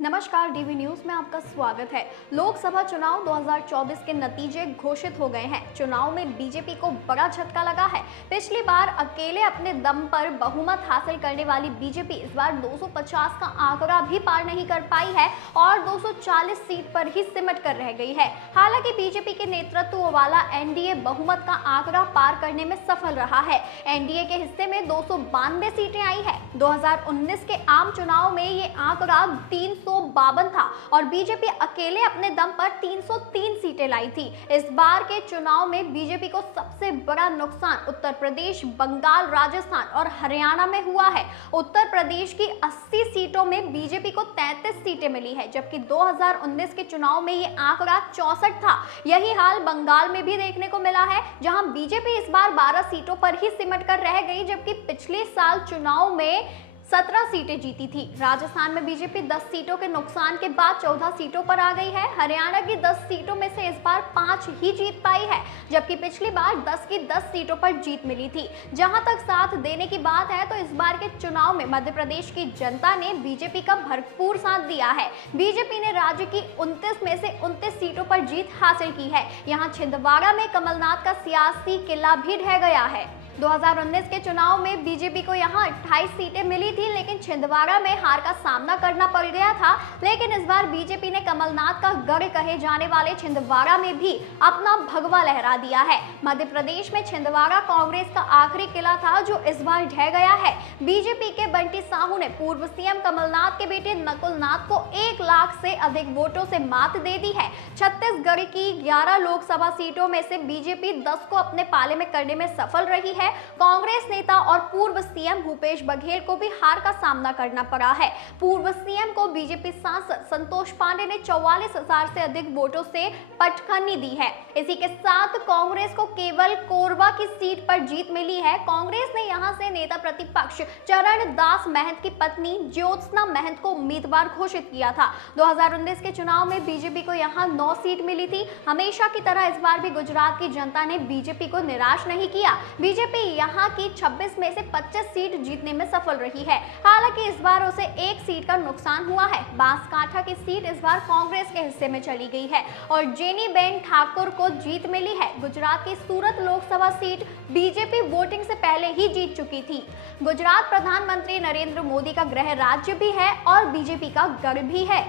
नमस्कार, DV news में आपका स्वागत है। लोकसभा चुनाव 2024 के नतीजे घोषित हो गए हैं। चुनाव में बीजेपी को बड़ा झटका लगा है। पिछली बार अकेले अपने दम पर बहुमत हासिल करने वाली बीजेपी इस बार 250 का आंकड़ा भी पार नहीं कर पाई है और 240 सीट पर ही सिमट कर रह गई है। हालांकि बीजेपी के नेतृत्व वाला एनडीए बहुमत का आंकड़ा पार करने में सफल रहा है। एनडीए के हिस्से में 292 सीटें आई है। 2019 के आम चुनाव में ये आंकड़ा 352 था और बीजेपी अकेले अपने दम पर 303 सीटें लाई थी। इस बार के चुनाव में बीजेपी को सबसे बड़ा नुकसान उत्तर प्रदेश, बंगाल, राजस्थान और हरियाणा में हुआ है। उत्तर प्रदेश की 80 सीटों में बीजेपी को 33 सीटें मिली है, जबकि 2019 के चुनाव में ये आंकड़ा 64 था। यही हाल बंगाल में भी देखने को मिला है, जहां बीजेपी इस बार 12 सीटों पर ही सिमट कर रह गई, जबकि पिछले साल चुनाव में 17 सीटें जीती थी। राजस्थान में बीजेपी 10 सीटों के नुकसान के बाद 14 सीटों पर आ गई है। हरियाणा की 10 सीटों में से इस बार 5 ही जीत पाई है, जबकि पिछली बार 10 की 10 सीटों पर जीत मिली थी। जहां तक साथ देने की बात है तो इस बार के चुनाव में मध्य प्रदेश की जनता ने बीजेपी का भरपूर साथ दिया है। बीजेपी ने राज्य की 29 में से 29 सीटों पर जीत हासिल की है। यहाँ छिंदवाड़ा में कमलनाथ का सियासी किला भी ढह गया है। 2019 के चुनाव में बीजेपी को यहां 28 सीटें मिली थी, लेकिन छिंदवाड़ा में हार का सामना करना पड़ गया था। लेकिन इस बार बीजेपी ने कमलनाथ का गढ़ कहे जाने वाले छिंदवाड़ा में भी अपना भगवा लहरा दिया है। मध्य प्रदेश में छिंदवाड़ा कांग्रेस का आखिरी किला था जो इस बार ढह गया है। बीजेपी के बंटी साहू ने पूर्व सीएम कमलनाथ के बेटे नकुल नाथ को 1 लाख से अधिक वोटों से मात दे दी है। छत्तीसगढ़ की 11 लोकसभा सीटों में से बीजेपी 10 को अपने पाले में करने में सफल रही है। कांग्रेस नेता और पूर्व सीएम भूपेश बघेल को भी हार का सामना करना पड़ा है। पूर्व सीएम को बीजेपी सांसद संतोष पांडे ने 44,000 से अधिक वोटों से पटखनी दी है। इसी के साथ कांग्रेस को केवल कोरबा की सीट पर जीत मिली है। कांग्रेस ने यहां से नेता प्रतिपक्ष चरण दास महंत की पत्नी ज्योत्सना महंत को उम्मीदवार घोषित किया था। 2019 के चुनाव में बीजेपी को यहां 9 सीट मिली थी। हमेशा की तरह इस बार भी गुजरात की जनता ने बीजेपी को निराश नहीं किया। बीजेपी यहां की 26 में से 25 सीट जीतने में सफल रही है। हालांकि इस बार उसे 1 सीट का नुकसान हुआ है। बांसकाठा की सीट इस बार कांग्रेस के हिस्से में चली गई है और जेनीबेन ठाकुर को जीत मिली है। गुजरात की सूरत लोकसभा सीट बीजेपी वोटिंग से पहले ही जीत चुकी थी। गुजरात प्रधानमंत्री नरेंद्र मोदी का गृह राज्य भी है और बीजेपी का गढ़ भी है।